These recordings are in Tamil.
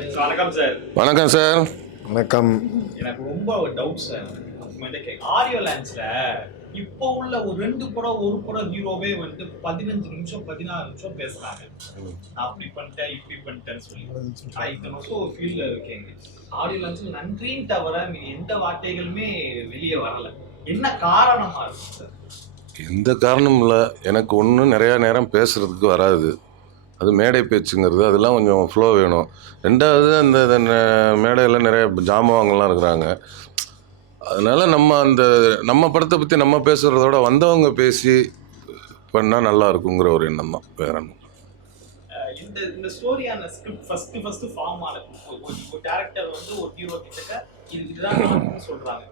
வணக்கம் சார். வணக்கம் சார். வணக்கம். எனக்கு ரொம்ப டவுட் சார். ஆடியோ லான்ச்ல இப்போ உள்ள ஒரு 2 படம் ஒரு படம் ஹீரோவே வந்து 15 நிமிஷம் 16 நிமிஷம் பேசுறாங்க. நான் அப்படி பண்ணிட்டேன் இப்படி பண்ணிட்டேன்னு சொல்லி. நான் இத்தனை வருஷம் ஒரு ஃபீல்ட்ல இருக்கேங்க. ஆடியோ லான்ச்ல நன்றின்னு தவிர மீதி எந்த வார்த்தைகளுமே வெளியே வரல. என்ன காரணமா இருக்கு சார்? எந்த காரணமும் இல்லை. எனக்கு ஒன்றும் நிறையா நேரம் பேசுகிறதுக்கு வராது. அது மேடை பேச்சுங்கிறது அதெல்லாம் கொஞ்சம் ஃப்ளோ வேணும். ரெண்டாவது அந்த மேடையில் நிறைய ஜாமான்கள்லாம் இருக்கிறாங்க. அதனால் நம்ம படத்தை பற்றி நம்ம பேசுகிறதோட வந்தவங்க பேசி பண்ணால் நல்லா இருக்குங்கிற ஒரு எண்ணம் தான், வேற என்ன. இந்த ஸ்டோரியான ஸ்கிரிப்ட் ஃபர்ஸ்ட் ஃபார்ம் ஆனது ஒரு டைரக்டர் வந்து ஒரு ஹீரோ கிட்ட இதுதான் நான் சொல்றாங்க.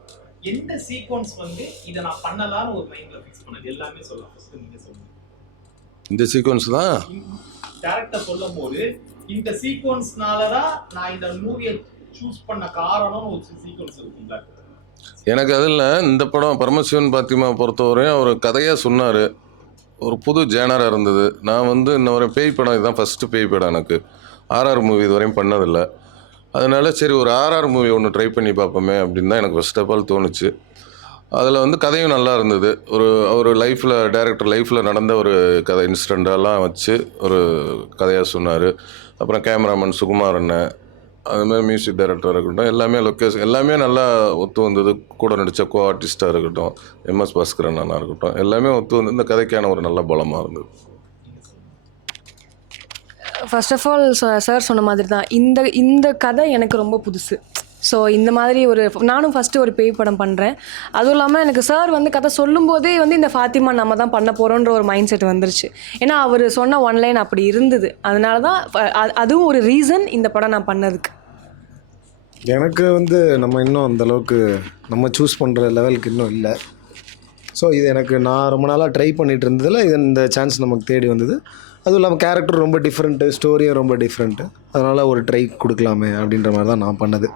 எந்த சீக்வன்ஸ் வந்து இதை நான் பண்ணலாம்னு ஒரு மைண்ட்ல ஃபிக்ஸ் பண்ணது எல்லாமே சொல்லலாம். ஃபர்ஸ்ட் நீங்க சொல்லுங்க. இந்த சீக்வன்ஸ் தான் டைரக்டர் சொல்லும்போது இந்த சீக்வன்ஸ்னால தான் நான் இந்த மூவியை சூஸ் பண்ண காரணம் ஒரு சீக்வன்ஸ் இருக்கும்ல. எனக்கு அதில் இந்த படம் பரமசிவன் பாத்திமா பொறுத்தவரையும் அவர் கதையாக சொன்னார். ஒரு புது ஜேனராக இருந்தது. நான் இன்ன வரை பேய் படம் இதுதான் ஃபஸ்ட்டு பேய் படம். எனக்கு ஆர்ஆர் மூவி இது வரையும் பண்ணதில்லை. அதனால சரி ஒரு ஆர்ஆர் மூவி ஒன்று ட்ரை பண்ணி பார்ப்போமே அப்படின்னு தான் எனக்கு ஃபர்ஸ்ட் ஆஃப் ஆல் தோணுச்சு. அதில் கதையும் நல்லா இருந்தது. அவர் டைரக்டர் லைஃப்பில் நடந்த ஒரு கதை இன்சிடெண்ட்டெல்லாம் வச்சு ஒரு கதையாக சொன்னார். அப்புறம் கேமராமேன் சுகுமார் அண்ணன், அதுமாதிரி மியூசிக் டைரக்டராக இருக்கட்டும், எல்லாமே லொக்கேஷன் எல்லாமே நல்லா ஒத்து வந்தது. கூட நடித்த கோ ஆர்டிஸ்டாக இருக்கட்டும், எம்எஸ் பாஸ்கரன் அண்ணா இருக்கட்டும், எல்லாமே ஒத்து வந்து இந்த கதைக்கான ஒரு நல்ல பலமாக இருந்தது. ஃபர்ஸ்ட் ஆஃப் ஆல் சார் சொன்ன மாதிரி தான் இந்த கதை எனக்கு ரொம்ப புதுசு. ஸோ இந்த மாதிரி நானும் ஃபஸ்ட்டு ஒரு பேய் படம் பண்ணுறேன். அதுவும் இல்லாமல் எனக்கு சார் கதை சொல்லும்போதே இந்த ஃபாத்திமா நம்ம தான் பண்ண போகிறோன்ற ஒரு மைண்ட் செட் வந்துருச்சு. ஏன்னா அவர் சொன்ன ஒன்லைன் அப்படி இருந்தது. அதனால தான் அதுவும் ஒரு ரீசன் இந்த படம் நான் பண்ணதுக்கு. எனக்கு நம்ம இன்னும் அந்தளவுக்கு நம்ம சூஸ் பண்ணுற லெவலுக்கு இன்னும் இல்லை. ஸோ இது நான் ரொம்ப நாளாக ட்ரை பண்ணிகிட்டு இருந்ததில் இந்த சான்ஸ் நமக்கு தேடி வந்தது. அதுவும் இல்லாமல் கேரக்டர் ரொம்ப டிஃப்ரெண்ட்டு, ஸ்டோரியும் ரொம்ப டிஃப்ரெண்ட்டு. அதனால் ஒரு ட்ரை கொடுக்கலாமே அப்படின்ற மாதிரி தான் நான் பண்ணது.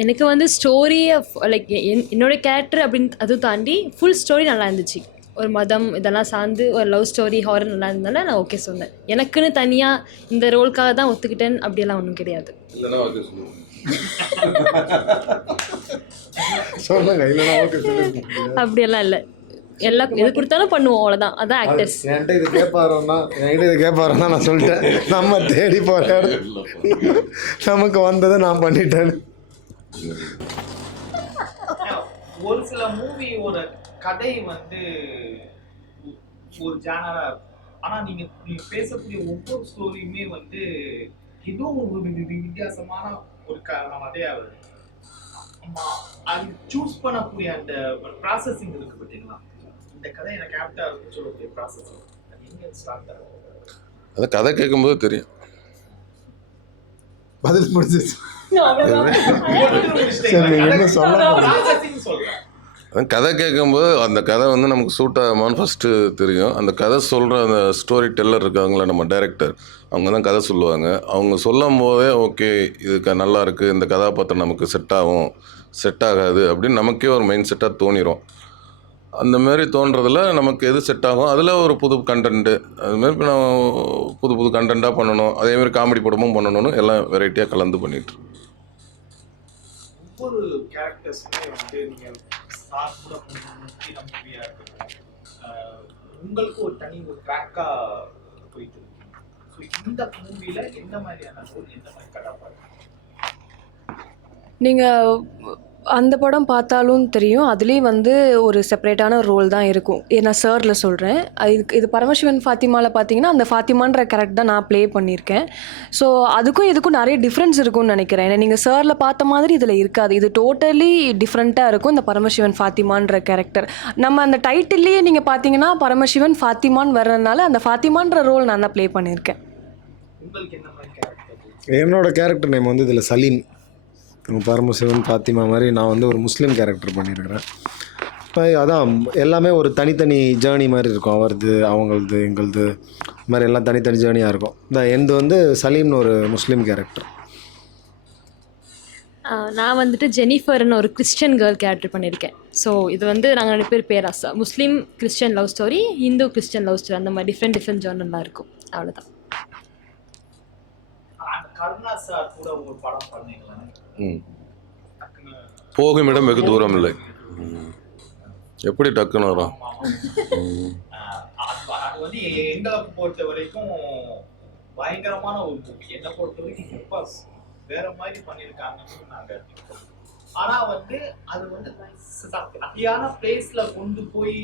எனக்கு ஸ்டோரியை லைக் என்னோடய கேரக்டர் அப்படின்னு அது தாண்டி ஃபுல் ஸ்டோரி நல்லா இருந்துச்சு. ஒரு மதம் இதெல்லாம் சார்ந்து ஒரு லவ் ஸ்டோரி ஹாரர் நல்லா இருந்தனால நான் ஓகே சொன்னேன். எனக்குன்னு தனியாக இந்த ரோலுக்காக தான் ஒத்துக்கிட்டேன் அப்படியெல்லாம் ஒன்றும் கிடையாது. அப்படியெல்லாம் இல்லை. எல்லாம் எது கொடுத்தாலும் பண்ணுவோம், அவ்வளோதான். அதான் ஆக்டர்ஸ். என்கிட்ட இது கேட்பாரோன்னா நான் சொல்லிட்டேன், நம்ம தேடி போகிற நமக்கு வந்ததை நான் பண்ணிட்டேன். ஒரு சில மூவியோட கதை ஒரு ஜானரா இருக்கும். ஆனா நீங்க பேசக்கூடிய ஒவ்வொரு ஸ்டோரியுமே ஏதோ ஒரு வித்தியாசமான ஒரு கதையா வருது. அது சூஸ் பண்ணக்கூடிய அந்த ப்ராசஸிங் இருக்கு பார்த்தீங்களா? இந்த கதை எனக்கு ஆப்டா இருக்குன்னு சொல்லக்கூடிய ப்ராசஸ் அது எங்க ஸ்டார்ட் ஆகும்? அது கதை கேட்கும்போது தெரியும். பதில் முடிஞ்சிச்சு. கதை கேட்கும்போது அந்த கதை நமக்கு சூட் ஆகுமான்னு ஃபஸ்ட்டு தெரியும். அந்த கதை சொல்கிற அந்த ஸ்டோரி டெல்லர் இருக்காங்களா, நம்ம டைரக்டர், அவங்க தான் கதை சொல்லுவாங்க. அவங்க சொல்லும் போதே ஓகே இது நல்லா இருக்குது, இந்த கதாபாத்திரம் நமக்கு செட் ஆகும், செட் ஆகாது அப்படின்னு நமக்கே ஒரு மைண்ட் செட்டாக தோணிடும். அந்தமாரி தோன்றதில் நமக்கு எது செட் ஆகும், அதில் ஒரு புது கண்டென்ட்டு, அதுமாரி இப்போ நான் புது கண்டென்ட்டாக பண்ணணும், அதேமாதிரி காமெடி படமும் பண்ணணும்னு எல்லாம் வெரைட்டியாக கலந்து பண்ணிட்டு. ஒவ்வொரு கேரக்டர்ஸுமே நீங்கள் ஸ்டார்ட் கூட மூவியாக இருக்கட்டும், உங்களுக்கு ஒரு தனி ஒரு ட்ராக்காக போயிட்டு இருக்கீங்க. ஸோ இந்த மூவியில் எந்த மாதிரியான ரோல், எந்த மாதிரி கதாபாத்திரம்? நீங்கள் அந்த படம் பார்த்தாலும் தெரியும், அதுலேயும் ஒரு செப்பரேட்டான ரோல் தான் இருக்கும். நான் சாரில் சொல்கிறேன். இது பரமசிவன் ஃபாத்திமாவில் பார்த்தீங்கன்னா அந்த ஃபாத்திமான்ற கேரக்டர் தான் நான் ப்ளே பண்ணியிருக்கேன். ஸோ அதுக்கும் இதுக்கும் நிறைய டிஃப்ரென்ஸ் இருக்கும்னு நினைக்கிறேன். ஏன்னா நீங்கள் சாரில் பார்த்த மாதிரி இதில் இருக்காது. இது டோட்டலி டிஃப்ரெண்ட்டாக இருக்கும் இந்த பரமசிவன் ஃபாத்திமான்ற கேரக்டர். நம்ம அந்த டைட்டில்லையே நீங்கள் பார்த்தீங்கன்னா பரமசிவன் ஃபாத்திமான்னு வர்றதுனால அந்த ஃபாத்திமான்ற ரோல் நான் தான் ப்ளே பண்ணியிருக்கேன். உங்களுக்கு என்ன மாதிரி கேரக்டர்? என்னோடய கேரக்டர் நேம் இதில் சலீம். பரமசிவன் பாத்திமா மாதிரி நான் ஒரு முஸ்லீம் கேரக்டர் பண்ணியிருக்கிறேன். இப்போ அதான் எல்லாமே ஒரு தனித்தனி ஜேர்னி மாதிரி இருக்கும். அவரது, அவங்களது, எங்களது, இது மாதிரி எல்லாம் தனித்தனி ஜேர்னியாக இருக்கும். இந்த சலீம்னு ஒரு முஸ்லீம் கேரக்டர். நான் ஜெனிஃபர்னு ஒரு கிறிஸ்டியன் கேர்ள் கேரக்டர் பண்ணியிருக்கேன். ஸோ இது நாங்கள் 2 பேர் பேராசா Muslim Christian love story, Hindu Christian love story, அந்த மாதிரி டிஃப்ரெண்ட் ஜேர்னலாக இருக்கும். அவ்வளோதான். கருணா சார் கூட ஒரு படம் பண்ணீங்களா? டக்குன்னு போகும் இடம் வெகு தூரம் இல்லை. எப்படி டக்குன்னு வரும்? அது வந்து எங்களை பொறுத்த வரைக்கும் பயங்கரமான ஒரு புக். என்னை பொறுத்த வரைக்கும் பிக்பாஸ் வேற மாதிரி பண்ணியிருக்காங்கன்னு நாங்க. ஆனா வந்து அது வந்து சரியான பிளேஸ்ல கொண்டு போய்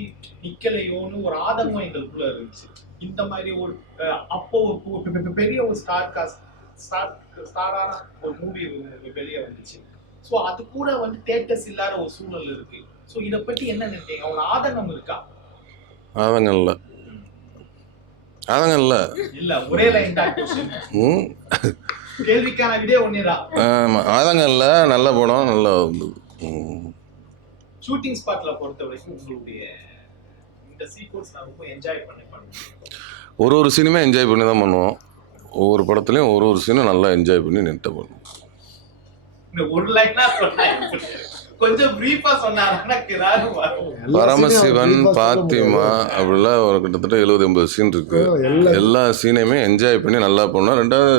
நிக்கலையோன்னு ஒரு ஆதங்கம் எங்களுக்குள்ள இருந்துச்சு. இந்த மாதிரி ஒரு அப்போ ஒரு பெரிய ஒரு ஸ்டாரான ஒரு மூவி வெளியே வந்துச்சு. ஸோ அது கூட வந்து தேட்டர்ஸ் இல்லாத ஒரு சூழல் இருக்கு. ஸோ இதை பத்தி என்ன நினைக்கிறீங்க? ஒரு ஆதங்கம் இருக்கா? ஆதங்கம் இல்லை. இல்ல ஒரே லைன் தான் கேள்விக்கான விடே ஒன்னேதான். ஆமாம், ஆதங்கம் இல்லை. நல்ல படம், நல்லா இருந்தது. ஷூட்டிங் ஸ்பாட்ல பொறுத்த வரைக்கும் உங்களுடைய இந்த சீக்வன்ஸ் நான் ரொம்ப என்ஜாய் பண்ணுவேன். ஒரு சினிமா என்ஜாய் பண்ணி தான் பண்ணுவோம். ஒவ்வொரு படத்துலையும் ஒரு சீனும் நல்லா என்ஜாய் பண்ணி நெட்டை பண்ணுவோம். இந்த ஒரு லைனா சொன்னா கொஞ்சம் பிரீஃபா சொன்னாங்கன்னா ஏதாவது வரும். பரமசிவன், பாத்திமா அப்படிலாம் ஒரு கிட்டத்தட்ட 70-80 சீன் இருக்கு. எல்லா சீனையுமே என்ஜாய் பண்ணி நல்லா பண்ணோம். ரெண்டாவது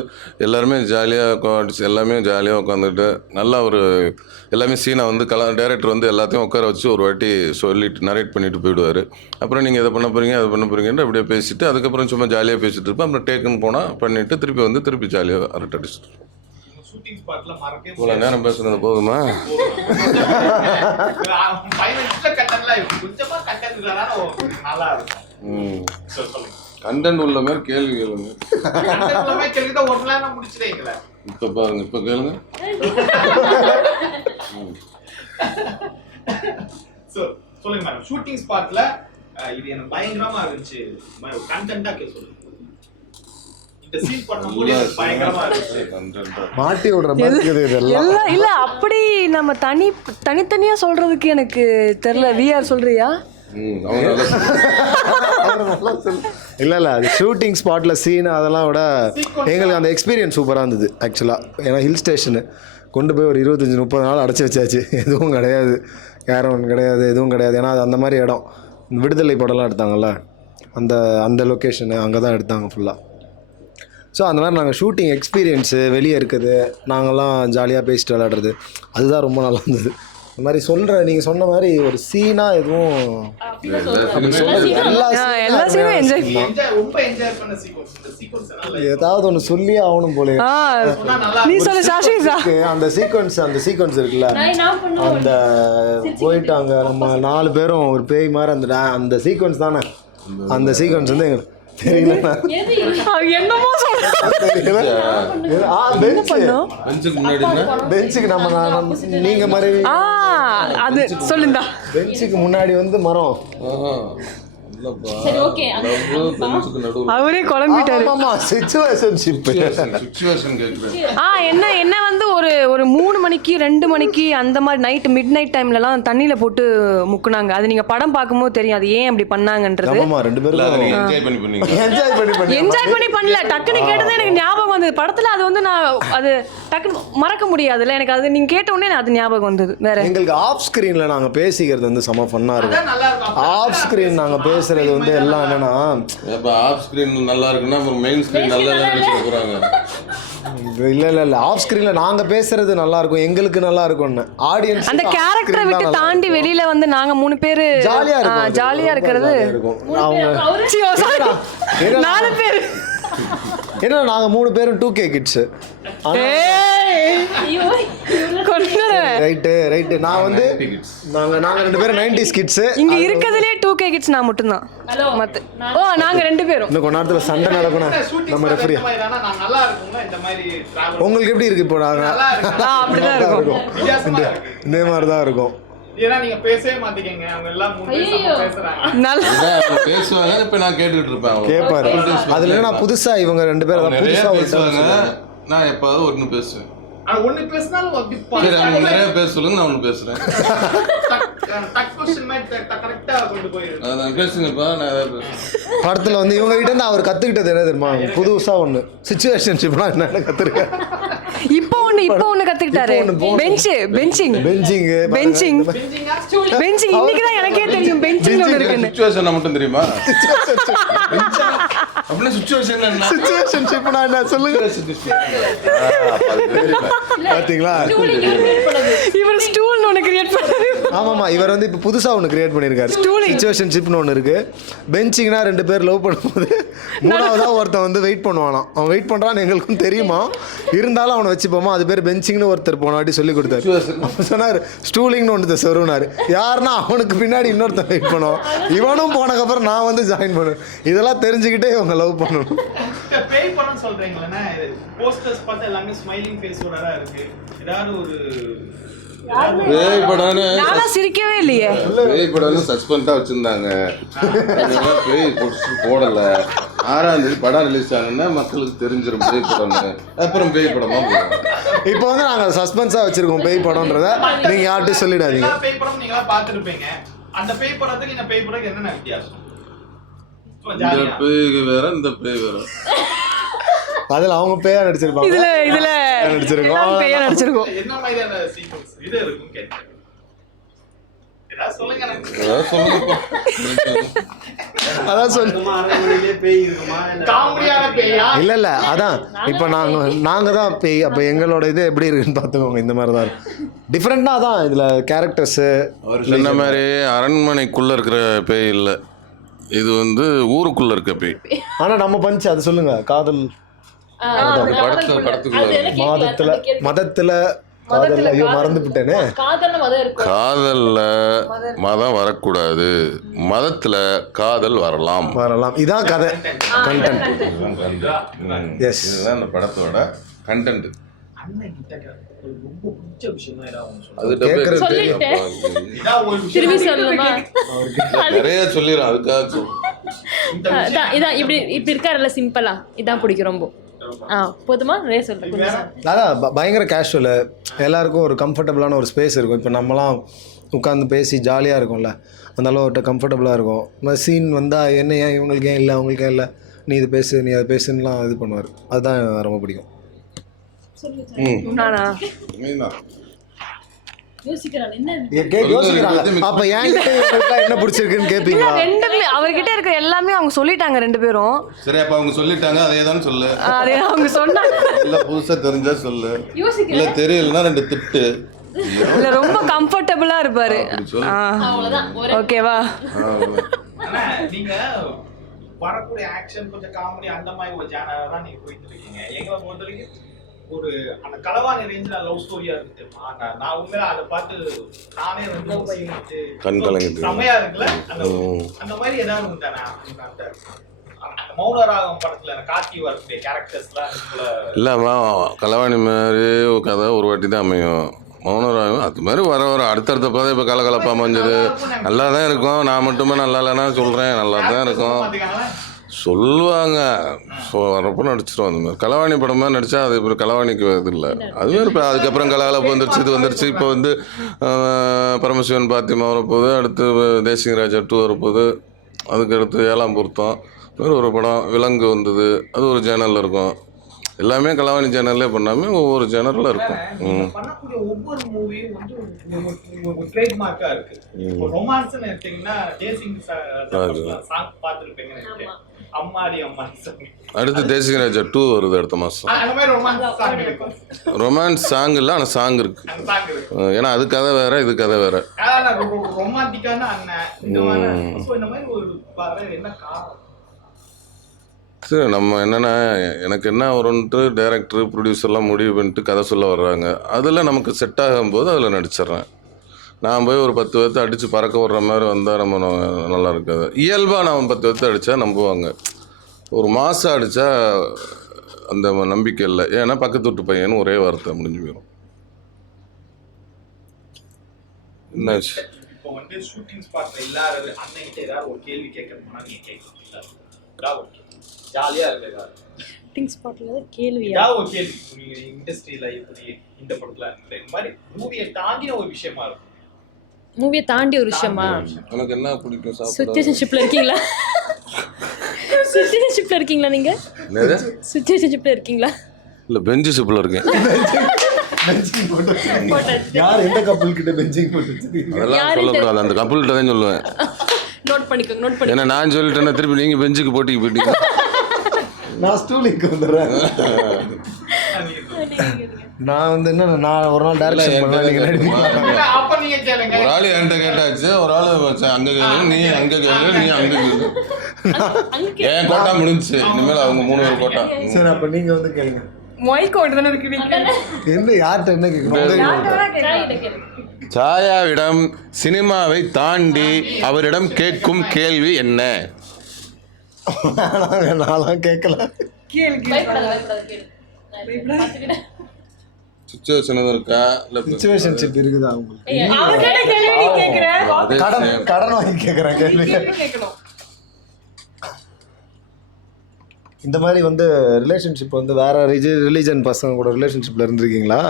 எல்லாருமே ஜாலியாக எல்லாமே ஜாலியாக உட்காந்துட்டு நல்லா ஒரு எல்லாமே சீனை வந்து டைரக்டர் வந்து எல்லாத்தையும் உட்கார வச்சு ஒரு வாட்டி சொல்லிட்டு நரேட் பண்ணிட்டு போயிடுவார். அப்புறம் நீங்கள் இதை பண்ண போகிறீங்க அதை பண்ண போகிறீங்கன்னு அப்படியே பேசிட்டு அதுக்கப்புறம் சும்மா ஜாலியாக பேசிட்டு இருப்பேன். அப்புறம் டேக்குன்னு போனால் பண்ணிவிட்டு திருப்பி ஜாலியாக அரட்டை அடிச்சுட்டு. ஷூட்டிங் ஸ்பாட்ல மறக்கவே இவ்வளோ நேரம் பேசுறது போதுமா? நல்லா இருக்கும். கண்டென்ட் உள்ள மாதிரி கேள்வி கேளுங்க. ஒரு நேரம் முடிச்சிட்டீங்களா? இப்போ பாருங்க, இப்போ கேளுங்க. சொல்லுங்க மேடம். ஷூட்டிங் ஸ்பாட்ல இது எனக்கு பயங்கரமா இருந்துச்சு, கண்டென்ட்டா சொல்லுங்க. மாட்டி விடுற மாதிரி இதெல்லாம் இல்ல அப்படி நம்ம தனித்தனியா சொல்றதுக்கு எனக்கு தெரியல. விஆர் சொல்றியா? இல்லை அது ஷூட்டிங் ஸ்பாட்டில் சீன் அதெல்லாம் விட எங்களுக்கு அந்த எக்ஸ்பீரியன்ஸ் சூப்பராக இருந்தது ஆக்சுவலாக. ஏன்னா ஹில் ஸ்டேஷனு கொண்டு போய் ஒரு 25-30 நாள் அடைச்சி வச்சாச்சு. எதுவும் கிடையாது, கேரவன் கிடையாது, எதுவும் கிடையாது. ஏன்னா அது அந்த மாதிரி இடம். விடுதலை படம்லாம் எடுத்தாங்கல்ல, அந்த லொக்கேஷனு அங்கே தான் எடுத்தாங்க ஃபுல்லாக. ஸோ அந்த மாதிரி நாங்கள் ஷூட்டிங் எக்ஸ்பீரியன்ஸு வெளியே இருக்குது, நாங்கள்லாம் ஜாலியாக பேசிட்டு விளையாடுறது, அதுதான் ரொம்ப நல்லா இருந்தது. இந்த மாதிரி நீங்கள் சொன்ன மாதிரி ஒரு சீனாக எதுவும் ஏதாவது ஒன்று சொல்லி ஆகணும் போல. அந்த சீக்வன்ஸ் இருக்குல்ல, அந்த போயிட்டாங்க நம்ம 4 பேரும் ஒரு பேய் மாதிரி அந்த சீக்வன்ஸ் தானே. அந்த சீக்வன்ஸ் வந்து எங்களுக்கு தெரியல. பெஞ்சுக்கு நம்ம நீங்க மாதிரி அது சொல்லுங்க. பெஞ்சுக்கு முன்னாடி வந்து மரம். அவரே குழம்பிட்டாரு. என்ன வந்து ஒரு 3 மணிக்கு 2 மணிக்கு அந்த மாதிரி நைட் மிட் நைட் டைம்லலாம் தண்ணியில போட்டு முக்குனாங்க. அது நீங்க படம் பார்க்கும்போது தெரியும் அது ஏன் அப்படி பண்ணாங்கன்றது. என்ஜாய் பண்ணி பண்ணல, டக்குன்னு கேட்டது எனக்கு ஞாபகம் வந்தது. படத்துல அது வந்து நான் அது டக்குன்னு மறக்க முடியாதுல்ல எனக்கு. அது நீங்க கேட்ட உடனே அது ஞாபகம் வந்தது. வேற எங்களுக்கு ஆஃப் ஸ்கிரீன்ல நாங்க பேசிக்கிறது வந்து செம ஃபன்னா இருக்கும். ஆஃப் ஸ்கிரீன் நாங்க பேசுறது வந்து எல்லாம் என்னன்னா, இப்ப ஆஃப் ஸ்கிரீன் நல்லா இருக்குன்னா அப்புறம் மெயின் ஸ்கிரீன் நல்லா நினைச்சிட்டு போறாங்க. இல்ல ஆஃப் ஸ்கிரீன்ல நாங்க பேசுறது நல்லா இருக்கும், எங்களுக்கு நல்லா இருக்கும்னு. ஆடியன்ஸ் அந்த கேரக்டரை விட்டு தாண்டி வெளியில வந்து நாங்க 3 பேர் ஜாலியா இருக்கிறது. அவங்க 4 பேர் ஏன்னா நாங்க 3 பேரும் 2K கிட்ஸ். ரைட்டு நான் வந்து நாங்க 2 பேரும் 90s கிட்ஸ். இங்க இருக்கிறதுலே 2K கிட்ஸ் நான் மட்டும் தான். நாங்க 2 பேரும். இன்னும் கொஞ்ச நேரத்துல சண்டை நடக்கணும். நம்ம ரெஃபரி உங்களுக்கு எப்படி இருக்கு? இப்போ நாங்க அப்படிதான் இருக்கும், இந்த மாதிரி தான் இருக்கும். ஏன்னா நீங்க பேசவே மாட்டீங்க, அவங்க எல்லாம் 3 பேர் பேசுறாங்க. நல்லா பேசுவாங்க. இப்ப நான் கேட்டுட்டு இருப்பேன், கேட்பாரு. அதுல நான் புதுசா இவங்க 2 பேரும் புதுசா பேசுவாங்க. நான் எப்பாவது ஒன்னு பேசுவேன். ஆனா ஒன்னு பேசினாலும் அப்படி நிறைய பேச சொல்லுங்க, நான் ஒன்னு பேசுறேன். கரெக்டா கொண்டு போயிருக்கு. அதான் பேசுங்கப்பா, நான் ஏதாவது பேசுறேன். படத்துல வந்து இவங்க கிட்ட இருந்து அவர் கத்துக்கிட்டது என்ன தெரியுமா? புதுசா ஒண்ணு சிச்சுவேஷன்ஷிப்லாம் என்ன கத்துருக்கேன். இப்போ ஒண்ணு கத்துக்கிட்டாரு. பெஞ்சிங் இன்னைக்கு தான் எனக்கே தெரியும் பெஞ்சிங் ஒன்னு இருக்குன்னு. சிச்சுவேஷன் மட்டும் தெரியுமா? அப்படின்னா சுச்சுவேஷன் என்ன சிச்சுவேஷன்ஷிப்னா என்ன சொல்லுங்க பார்த்தீங்களா? இவர் ஸ்டூல்னு ஒன்று கிரியேட் பண்ணாரு. ஆமாம்மா, இவர் வந்து இப்போ புதுசாக ஒன்று கிரியேட் பண்ணியிருக்காரு. சிச்சுவேஷன்ஷிப்னு ஒன்று இருக்குது. பெஞ்சிங்னா 2 பேர் லவ் பண்ணும்போது 3ஆவதாக ஒருத்தன் வந்து வெயிட் பண்ணுவானாம். அவன் வெயிட் பண்ணுறான்னு எங்களுக்கும் தெரியுமா, இருந்தாலும் அவனை வச்சுப்போமா, அது பேர் பெஞ்சிங்னு ஒருத்தர் போன வாட்டி சொல்லி கொடுத்தாரு. சொன்னார் ஸ்டூலிங்னு ஒன்று சொருனார். யாருன்னா அவனுக்கு பின்னாடி இன்னொருத்தன் வெயிட் பண்ணுவான். இவனும் போனதுக்கப்புறம் நான் வந்து ஜாயின் பண்ணுவேன். இதெல்லாம் தெரிஞ்சுக்கிட்டே இவங்க லவ் பண்ணணும். பேய் படம் சொல்றீங்களா? போஸ்டர்ஸ் பார்த்தா எல்லாமே ஸ்மைலிங் ஃபேஸோட தான் இருக்கு. ஏதாவது ஒரு பேய் படம்னு நான்லாம் சிரிக்கவே இல்லையே. பேய் படம்னு சஸ்பென்ஸாக வச்சுருந்தாங்க. பேய் போடல. 6ஆம் தேதி படம் ரிலீஸ் ஆகுன்னா மக்களுக்கு தெரிஞ்சிடும் பேய் படம்னு. அப்புறம் பேய் படமா போகும். இப்போ வந்து நாங்கள் சஸ்பென்ஸாக வச்சுருக்கோம் பேய் படம்ன்றத. நீங்கள் யார்கிட்டையும் சொல்லிடாதீங்க. பேய் படம் நீங்களா பார்த்துருப்பீங்க. அந்த பேய் படத்துக்கு இந்த பேய் படத்துக்கு என்னென்ன வித்தியாசம்? இந்த பேய் வேற, இந்த பேய் வேற. அதில் அவங்க பேயா நடிச்சிருப்பாங்க, இதுல நடிச்சிருக்கோம். பேயா நடிச்சிருக்கோம். என்ன மாதிரியான சீக்வன்ஸ் இது இருக்கும் கேட்டேன். ஏதாவது சொல்லுங்க எனக்கு. அதான் சொல்லு. காமெடியான பேயா? இல்லை அதான் இப்போ நாங்கள் தான் பேய். அப்போ எங்களோட இது எப்படி இருக்குன்னு பார்த்துக்கோங்க. இந்த மாதிரி தான் டிஃப்ரெண்ட்டாக தான் இதில் கேரக்டர்ஸு. அவர் சொன்ன மாதிரி அரண்மனைக்குள்ளே இருக்கிற பேய் இல்லை, இது வந்து ஊருக்குள்ளே இருக்க பேய். ஆனால் நம்ம பஞ்சு அது சொல்லுங்க. காதல் மதத்தில் காதல். ஐயோ மறந்துவிட்டேனே. காதல்ல மதம் வரக்கூடாது, மதத்துல காதல் வரலாம். இதான் கதை கண்டென்ட். எஸ், இதுதான் இந்த படத்தோட கண்டென்ட். அண்ணன் கிட்ட ரொம்ப பிடிச்ச விஷயம் அது திரும்பி சொல்லுமா? நிறைய சொல்லிடும். அதுக்காக இதான் இப்படி இருக்காருல்ல, சிம்பிளா இதான் பிடிக்கும் ரொம்ப. போதுமா? நிறைய சொல்றேன். அதான் பயங்கர கேஷுவலு. எல்லாருக்கும் ஒரு கம்ஃபர்டபுளான ஒரு ஸ்பேஸ் இருக்கும். இப்போ நம்மலாம் உட்காந்து பேசி ஜாலியாக இருக்கும்ல, அதனால அவர்கிட்ட கம்ஃபர்டபுளாக இருக்கும். சீன் வந்தால் என்ன ஏன் இவங்களுக்கு ஏன் இல்லை, அவங்களுக்கு ஏன் இல்லை, நீ இது பேசு, நீ அதை பேசுன்னுலாம் இது பண்ணுவார். அதுதான் ரொம்ப பிடிக்கும். அப்ப என்ன பிடிச்சிருக்குன்னு கேப்பீங்களா? ரெண்டுமே அவர்கிட்ட இருக்கிற எல்லாமே அவங்க சொல்லிட்டாங்க 2 பேரும். சரி, அப்ப அவங்க சொல்லிட்டாங்க, அதே தான் சொல்லு. அதே அவங்க சொன்னாங்க. இல்ல புதுசா தெரிஞ்சா சொல்லு, இல்ல தெரியலன்னா 2 திட்டு. இல்ல ரொம்ப கம்ஃபர்டபுளா இருப்பாரு. ஓகேவா? நீங்க வரக்கூடிய ஆக்ஷன் கொஞ்சம் காமெடி அந்த மாதிரி ஒரு ஜானரா தான் நீங்க போயிட்டு இருக்கீங்க. எங்களை பொறுத்த வரைக்கும் ஒரு அந்த களவாணி ரேஞ்சில் லவ் ஸ்டோரியா இருக்கு. நான் உண்மையில அதை பார்த்து நானே வந்து கண் கலங்குது. செமையா இருக்குல்ல. அந்த மாதிரி ஏதாவது உண்டானா? அந்த மௌனராகம் படத்துல கார்த்தி வரக்கூடிய கேரக்டர்ஸ்லாம் இல்லம்மா, களவாணி மாதிரி ஒரு கதை ஒரு வாட்டி தான் அமையும். மௌனராகம் அது மாதிரி வர அடுத்தடுத்த கதை இப்போ கலகலப்பாக அமைஞ்சது நல்லா தான் இருக்கும். நான் மட்டுமே நல்லா இல்லைன்னா சொல்கிறேன், நல்லா தான் இருக்கும் சொல்லுவாங்க. ஸோ வரப்போ நடிச்சிடும். அந்த மாதிரி களவாணி படம் மாதிரி நடித்தா அது இப்போ களவாணிக்கு இது இல்லை. அதுமாதிரி இப்போ அதுக்கப்புறம் கலகலப்பு வந்துருச்சு, இது வந்துருச்சு. இப்போ வந்து பரமசிவன் பாத்திமா வரப்போகுது, அடுத்து தேசிங் ராஜா 2 வரப்போகுது, அதுக்கடுத்து 7ஆம் பொருத்தம் மாதிரி ஒரு படம், விலங்கு வந்தது, அது ஒரு சேனலில் இருக்கும். எல்லாமே கலவாணி சேனல்லே பண்ணாமல் ஒவ்வொரு சேனலில் இருக்கும். பண்ணக்கூடிய ஒவ்வொரு மூவியும் வந்து ஒரு ட்ரேட்மார்க்கா இருக்கு. இப்போ ரொமான்ஸ்னு எடுத்தீங்கன்னா தேசிங் சாங் பார்த்துருப்பீங்கன்னு நினைக்கிறேன். அம்மாடி அம்மாடி சாங். அடுத்து தேசிங் ராஜா 2 வருது அடுத்த மாதம். அந்த மாதிரி ரொமான்ஸ் சாங் இருக்கும். ரொமான்ஸ் சாங் இல்லை, ஆனால் சாங் இருக்கு. ஏன்னா அது கதை வேற, இது கதை வேற. ரொமான்டிக்கான அண்ணன் இந்த மாதிரி ஒரு என்ன காரணம்? சரி, நம்ம என்னென்னா எனக்கு என்ன வரும்ன்ட்டு டைரக்டர் ப்ரொடியூசர்லாம் முடிவு பண்ணிட்டு கதை சொல்ல வர்றாங்க. அதில் நமக்கு செட் ஆகும்போது அதில் நடிச்சிட்றேன். நான் போய் ஒரு 10 பேர்த்து அடித்து பறக்க விட்ற மாதிரி வந்தால் நம்ம நல்லா இருக்காது. இயல்பாக நான் 10 பேர்த்து அடித்தா நம்புவாங்க. ஒரு மாதம் அடித்தா அந்த நம்பிக்கை இல்லை. ஏன்னா பக்கத்து வீட்டு பையன்னு ஒரே வார்த்தை முடிஞ்சு போயிடும். என்னாச்சு? இப்போ வந்து ஷூட்டிங் ஸ்பாட்ல எல்லாரும் அண்ணன்கிட்ட ஏதாவது ஒரு கேள்வி கேட்கணும்னா நீங்க கேட்கலாம். ஜாலியா இருக்கு. ஷூட்டிங் ஸ்பாட்ல கேள்வியா? ஏதாவது ஒரு கேள்வி நீங்க இண்டஸ்ட்ரியில இப்படி இந்த படத்துல இந்த மாதிரி மூவியை தாண்டின ஒரு விஷயமா இருக்கும். மூவியை தாண்டி ஒரு விஷயமா? எனக்கு என்ன பிடிக்கும் சாப்பிட? சிச்சுவேஷன்ஷிப்ல இருக்கீங்களா? சிச்சுவேஷன்ஷிப்ல இருக்கீங்களா நீங்க? என்னது? சிச்சுவேஷன்ஷிப்ல இருக்கீங்களா? இல்லை, பெஞ்சு ஷிப்பில் இருக்கேன். யார் எந்த கப்பல் கிட்ட பெஞ்சிங் போட்டு அதெல்லாம் சொல்லக்கூடாது, அந்த கப்பல்கிட்ட தான் சொல்லுவேன். நோட் பண்ணிக்கோங்க, நோட் பண்ணி. ஏன்னா நான் சொல்லிட்டேன்னா திருப்பி நீங்கள் பெஞ்சுக்கு போட்டிக்கு போயிட்டீங்க. நான் ஸ்டூலிக்கு வந்துடுறேன். நான் வந்து என்ன நான் ஒரு நாள் டைரக்ஷன் பண்ணுவேன், நீங்கள் நடிப்பீங்க. அப்ப நீங்க கேளுங்க. ஒரு ஆள் என்கிட்ட கேட்டாச்சு, ஒரு ஆள் அங்க கேளு, நீ அங்க கேளு, நீ அங்க கேளு. ஏன் கோட்டா முடிஞ்சுச்சு, இனிமேல் அவங்க 3 பேர் கோட்டா. சரி, அப்போ நீங்கள் வந்து கேளுங்க. என்ன யார்கிட்ட என்ன கேட்கணும்? சாயாவிடம் சினிமாவை தாண்டி அவரிடம் கேட்கும் கேள்வி என்ன? நான்லாம் கேட்கல. சுச்சுவேஷன் எதுவும் இருக்கா? இல்லை சிச்சுவேஷன்ஷிப் இருக்குதா உங்களுக்கு? கடன் வாங்கி கேட்குறேன் கேள்வி. இந்த மாதிரி வந்து ரிலேஷன்ஷிப் வந்து வேற ரிலீஜன் பசங்க கூட ரிலேஷன்ஷிப்ல இருந்திருக்கீங்களா?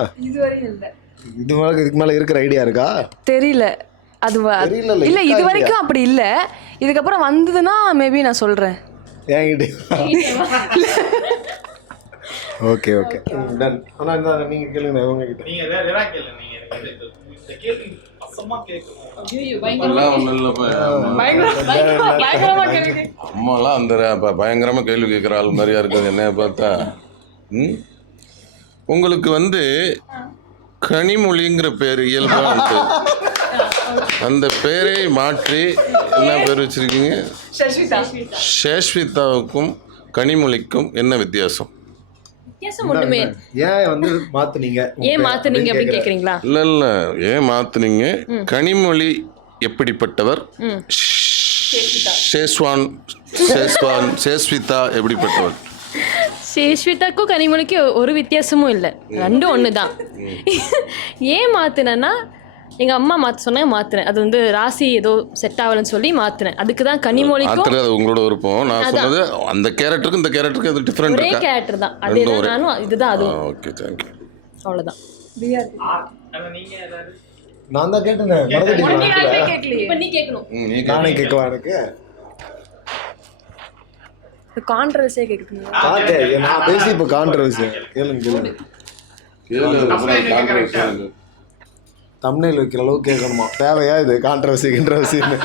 இதுக்கு மேல இருக்கிற ஐடியா இருக்கா? தெரியல. அது இல்ல, இது வரைக்கும் அப்படி இல்ல. இதுக்கப்புறம் வந்ததுன்னா மேபி நான் சொல்றேன். Okay okay done. ஆனா நீங்க கேளுங்க உங்ககிட்ட. நீங்க வேற கேளுங்க. நீங்க இந்த கேள்வி அசமா கேட்கணும். அம்மாலாம் அந்த பயங்கரமா கேள்வி கேட்குற ஆள் மாதிரியா இருக்குது என்ன பார்த்தா. உங்களுக்கு வந்து கனிமொழிங்கிற பேர் இயல்பா உண்டு. அந்த பேரை மாற்றி என்ன பேர் வச்சிருக்கீங்க? சேஷ்விதாவுக்கும் கனிமொழிக்கும் என்ன வித்தியாசம்? ஒண்ணுமே. ஏன் வந்து மாத்துனீங்க? ஏன் மாத்துனீங்க அப்படி கேக்குறீங்களா? இல்ல ஏன் மாத்துனீங்க? கனிமொழி எப்படிப்பட்டவர், சேஷ்விதா எப்படிப்பட்டவர்? சேஷ்விதாக்கும் கனிமொழிக்கும் ஒரு வித்தியாசமும் இல்லை, ரெண்டும் ஒன்று தான். ஏன் மாற்றினேன்னா எங்கள் அம்மா மாற்ற சொன்னாங்க, மாற்றினேன். அது வந்து ராசி ஏதோ செட் ஆகலன்னு சொல்லி மாற்றினேன். அதுக்கு தான் கனிமொழிக்கும். அது உங்களோட விருப்பம். நான் சொன்னது அந்த கேரக்டருக்கும் இந்த கேரக்டருக்கு அது டிஃபரெண்ட். ஒரே கேரக்டர் தான், அதே தான். நானும் இதுதான் அதுவும். Okay, thank you. அவ்வளோதான். நான் தான் கேட்டேன். இப்போ நீ கேட்கணும். நானே கேட்கவா? எனக்கு கான்ட்ரவர்சியா கேட்குறீங்க? நான் பேசி இப்போ கான்ட்ரவர்சி கேளுங்க. தம்ப்நெயில் வைக்கிற அளவுக்கு கேட்கணுமா? தேவையா இது கான்ட்ரவர்சின்னு?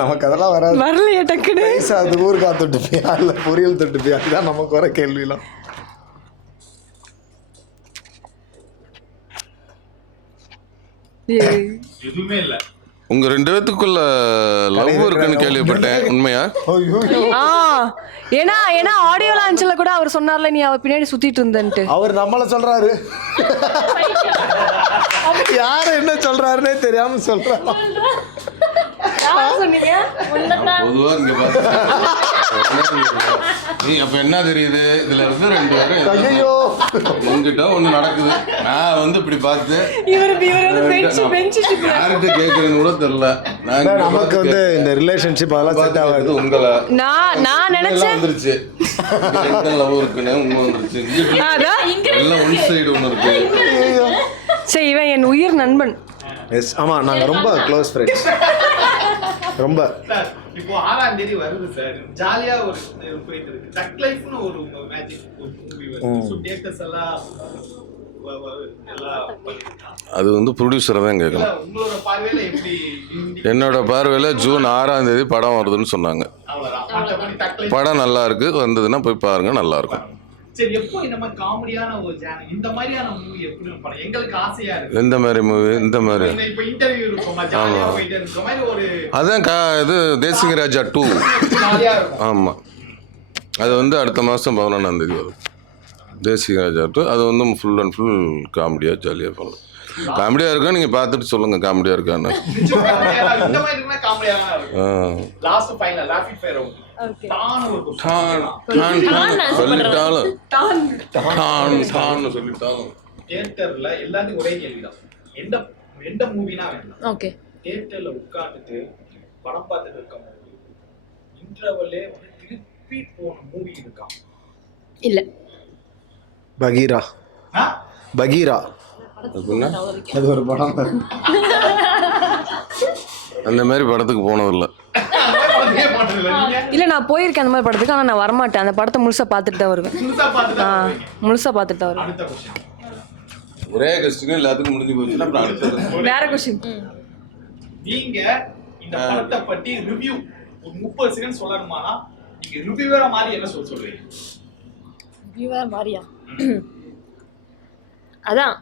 நமக்கு அதெல்லாம் வரலையே. டக்குனு அது ஊருக்கா தொட்டுப்பியா இல்லை பொரியல் தொட்டுப்பியா? அதுதான் நமக்கு வர கேள்விலாம். எதுவுமே இல்ல. உங்க 2 பேத்துக்குள்ள லவ் இருக்குன்னு கேள்விப்பட்டேன், உண்மையா? ஏன்னா ஆடியோ லான்ச்ல கூட அவர் சொன்னார்ல, நீ அவ பின்னாடி சுத்திட்டு இருந்தன்ட்டு. அவர் நம்மள சொல்றாரு. யாரு என்ன சொல்றாருன்னே தெரியாம சொல்றாரு. பொதுவா இங்க நீ அப்ப என்ன தெரியுது? இதுல இருந்து 2 பேரும் உங்ககிட்ட ஒண்ணு நடக்குது. நான் வந்து இப்படி பார்த்து யார்கிட்ட கேட்கறேன்னு கூட தெரியல. நமக்கு வந்து இந்த ரிலேஷன்ஷிப் அதெல்லாம் செட் ஆகாது. உங்களை நான் நினைச்சேன் வந்துருச்சு, லவ் இருக்குன்னு உங்க வந்துருச்சு. எல்லாம் ஒன் சைடு ஒண்ணு இருக்கு. சரி, இவன் என் உயிர் நண்பன். எஸ், ஆமா, நாங்க ரொம்ப க்ளோஸ் ஃப்ரெண்ட்ஸ். ரொம்ப. இப்போ 6ஆம் தேதி வருது சார். ஜாலியா ஒரு போயிட்டு இருக்கு. டக் லைஃப்னு ஒரு மேஜிக் மூவி வருது. சோ டேட்டஸ் எல்லாம் அது வந்து ப்ரொடியூசரை தான் கேட்கணும். உங்களோட பார்வையில எப்படி? என்னோட பார்வையில ஜூன் 6ஆம் தேதி படம் வருதுன்னு சொன்னாங்க. படம் நல்லா இருக்கு, வந்ததுன்னா போய் பாருங்க, நல்லா இருக்கும். சரி, எப்போ இந்த மாதிரி காமெடியான ஒரு ஜானர், இந்த மாதிரியான மூவி எப்படி படம் எங்களுக்கு ஆசையா இருக்கு. எந்த மாதிரி மூவி? இந்த மாதிரி இப்போ இன்டர்வியூ இருக்குமா, ஜாலியா போயிட்டு இருக்க மாதிரி ஒரு அதான் இது தேசிங்க ராஜா 2. ஜாலியா இருக்கும். ஆமாம், அது வந்து அடுத்த மாதம் 11ஆம் தேதி வரும். தேசிங்க ராஜா 2 அது வந்து ஃபுல் அண்ட் ஃபுல் காமெடியாக ஜாலியாக பண்ணலாம். காமெடியாக இருக்கா, நீங்கள் பார்த்துட்டு சொல்லுங்கள் காமெடியாக இருக்கான்னு. இந்த மாதிரி இருக்குன்னா காமெடியா தான் இருக்கும். லாஸ்ட் ஃபைனல் ராபிட் ஃபயர் சொல்லிட்டாலும் தியேட்டர்ல எல்லாத்துக்கும் ஒரே கேள்விதான். எந்த மூவினா வேண்டாம். ஓகே, தியேட்டர்ல உட்கார்ந்துட்டு படம் பார்த்துட்டு இருக்கும்போது இன்டர்வல்லே திருப்பி போன மூவி இருக்கா? இல்ல. பகீரா. பகீரா அது ஒரு படம். அந்த மாதிரி படத்துக்கு போனதில்லை. இல்ல, நான் போயிருக்கேன் அந்த மாதிரி படத்துக்கு. ஆனா நான் வரமாட்டேன். அந்த படத்தை முழுசா பார்த்துட்டு தான் வருவேன். முழுசா பார்த்துட்டு தான் வருவேன். ஒரே கொஸ்டின் எல்லாத்துக்கும் முடிஞ்சு போச்சுன்னா அப்புறம் அடுத்தது வேற கொஸ்டின். நீங்க இந்த படத்தை பத்தி ரிவ்யூ ஒரு 30 செகண்ட் சொல்லணுமானா நீங்க ரிவ்யூவரா மாதிரி என்ன சொல்றீங்க? வியூவர் மாதிரியா? அதான்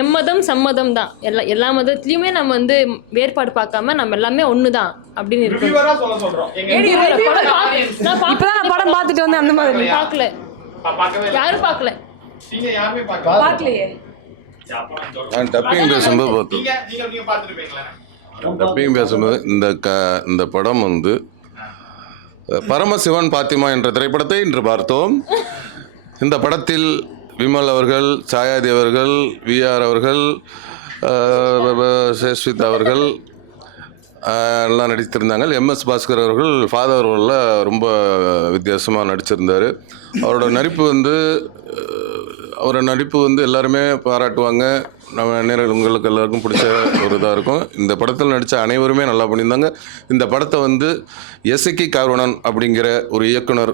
எம்மதம் சம்மதம் தான். எல்லா மதத்துலயுமே நம்ம வந்து வேறுபாடு பார்க்காம நம்ம எல்லாமே ஒண்ணுதான் அப்படின்னு இருக்கு. ரிவ்யூவரா சொல்றோம். இப்பதான் நான் படம் பார்த்துட்டு வந்தேன். அந்த மாதிரி பார்க்கல, யாரும் பார்க்கல. நீங்க யாருமே பார்க்கலையே. நான் டப்பிங் பேசும்போது பார்த்தோம். நீங்க பார்த்துருப்பீங்களா? டப்பிங் பேசும்போது இந்த படம் வந்து பரமசிவன் பாத்திமா என்ற திரைப்படத்தை இன்று பார்த்தோம். இந்த படத்தில் விமல் அவர்கள், சாயாதி அவர்கள், விஆர் அவர்கள், சேஸ்விதா அவர்கள் எல்லாம் நடித்திருந்தாங்க. எம்எஸ் பாஸ்கர் அவர்கள் ஃபாதர் ரோலில் ரொம்ப வித்தியாசமாக நடிச்சிருந்தார். அவரோட நடிப்பு வந்து எல்லாருமே பாராட்டுவாங்க. நம்ம நேரில் உங்களுக்கு எல்லாருக்கும் பிடிச்ச ஒரு இதாக இருக்கும். இந்த படத்தில் நடித்த அனைவருமே நல்லா பண்ணியிருந்தாங்க. இந்த படத்தை வந்து எஸ்கி கார்வணன் அப்படிங்கிற ஒரு இயக்குனர்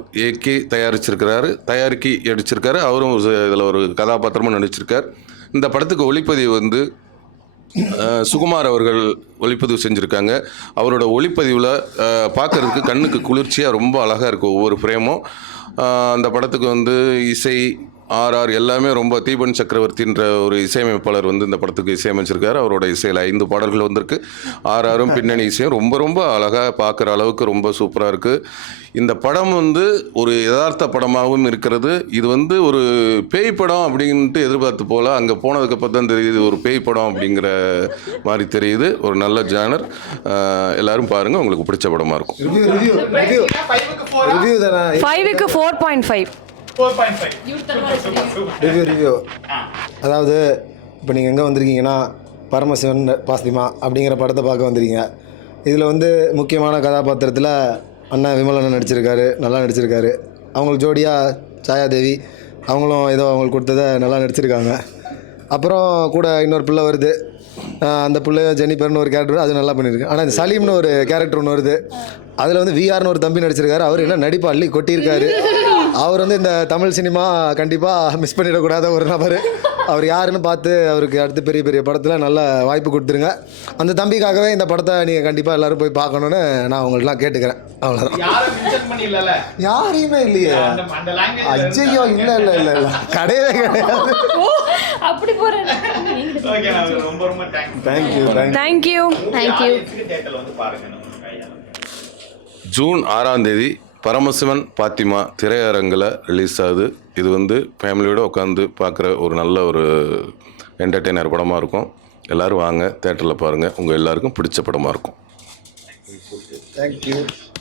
தயாரிக்கி நடிச்சிருக்காரு. அவரும் இதில் ஒரு கதாபாத்திரமும் நடிச்சிருக்கார். இந்த படத்துக்கு ஒளிப்பதிவு வந்து சுகுமார் அவர்கள் ஒளிப்பதிவு செஞ்சுருக்காங்க. அவரோட ஒளிப்பதிவில் பார்க்குறதுக்கு கண்ணுக்கு குளிர்ச்சியாக ரொம்ப அழகாக இருக்குது ஒவ்வொரு ஃப்ரேமும். அந்த படத்துக்கு வந்து இசை ஆர்ஆர் எல்லாமே ரொம்ப தீபன் சக்கரவர்த்தின்ற ஒரு இசையமைப்பாளர் வந்து இந்த படத்துக்கு இசையமைச்சிருக்காரு. அவரோட இசையில் 5 பாடல்கள் வந்திருக்கு. ஆர்ஆரும் பின்னணி இசையும் ரொம்ப ரொம்ப அழகாக பார்க்குற அளவுக்கு ரொம்ப சூப்பராக இருக்குது. இந்த படம் வந்து ஒரு யதார்த்த படமாகவும் இருக்கிறது. இது வந்து ஒரு பேய் படம் அப்படின்ட்டு எதிர்பார்த்து போல அங்கே போனதுக்கப்புறம் தான் தெரியுது ஒரு பேய் படம் அப்படிங்கிற மாதிரி தெரியுது. ஒரு நல்ல ஜானர். எல்லாரும் பாருங்கள், உங்களுக்கு பிடிச்ச படமாக இருக்கும். ரிவ்யூ தானே? 5க்கு 4.5. 4.5 ரிவ்யூ. அதாவது இப்போ நீங்கள் எங்கே வந்திருக்கீங்கன்னா பரமசிவன் பாத்திமா அப்படிங்கிற படத்தை பார்க்க வந்திருக்கீங்க. இதில் வந்து முக்கியமான கதாபாத்திரத்தில் அண்ணன் விமல் அண்ணன் நடிச்சிருக்காரு, நல்லா நடிச்சிருக்காரு. அவங்களுக்கு ஜோடியாக சாயாதேவி, அவங்களும் ஏதோ அவங்களுக்கு கொடுத்ததை நல்லா நடிச்சிருக்காங்க. அப்புறம் கூட இன்னொரு பிள்ளை வருது. அந்த பிள்ளை ஜெனிபர்னு ஒரு கேரக்டர், அது நல்லா பண்ணியிருக்கு. ஆனால் இந்த சலீம்னு ஒரு கேரக்டர் ஒன்று வருது. அதில் வந்து விஆர்னு ஒரு தம்பி நடிச்சிருக்காரு. அவர் என்ன நடிப்பு அள்ளி கொட்டியிருக்காரு. அவர் வந்து இந்த தமிழ் சினிமா கண்டிப்பாக மிஸ் பண்ணிடக்கூடாத ஒரு நபர். அவர் யாருன்னு பார்த்து அவருக்கு அடுத்து பெரிய பெரிய படத்தில் நல்ல வாய்ப்பு கொடுத்துருங்க. அந்த தம்பிக்காகவே இந்த படத்தை நீங்கள் கண்டிப்பாக எல்லோரும் போய் பார்க்கணுன்னு நான் உங்கள்ட்டலாம் கேட்டுக்கிறேன். அவ்வளோதான். யாரையுமே இல்லையே. அஜய்யோ இல்லை இல்லை இல்லை இல்லை கிடையவே கிடையாது. அப்படி போகிறேன். தேங்க்யூ. ஜூன் 6ஆம் தேதி பரமசிவன் பாத்திமா திரையரங்கில் ரிலீஸ் ஆகுது. இது வந்து ஃபேமிலியோடு உட்காந்து பார்க்குற ஒரு நல்ல ஒரு என்டர்டெய்னர் படமாக இருக்கும். எல்லோரும் வாங்க, தேட்டரில் பாருங்கள். உங்கள் எல்லாருக்கும் பிடிச்ச படமாக இருக்கும். தேங்க்யூ.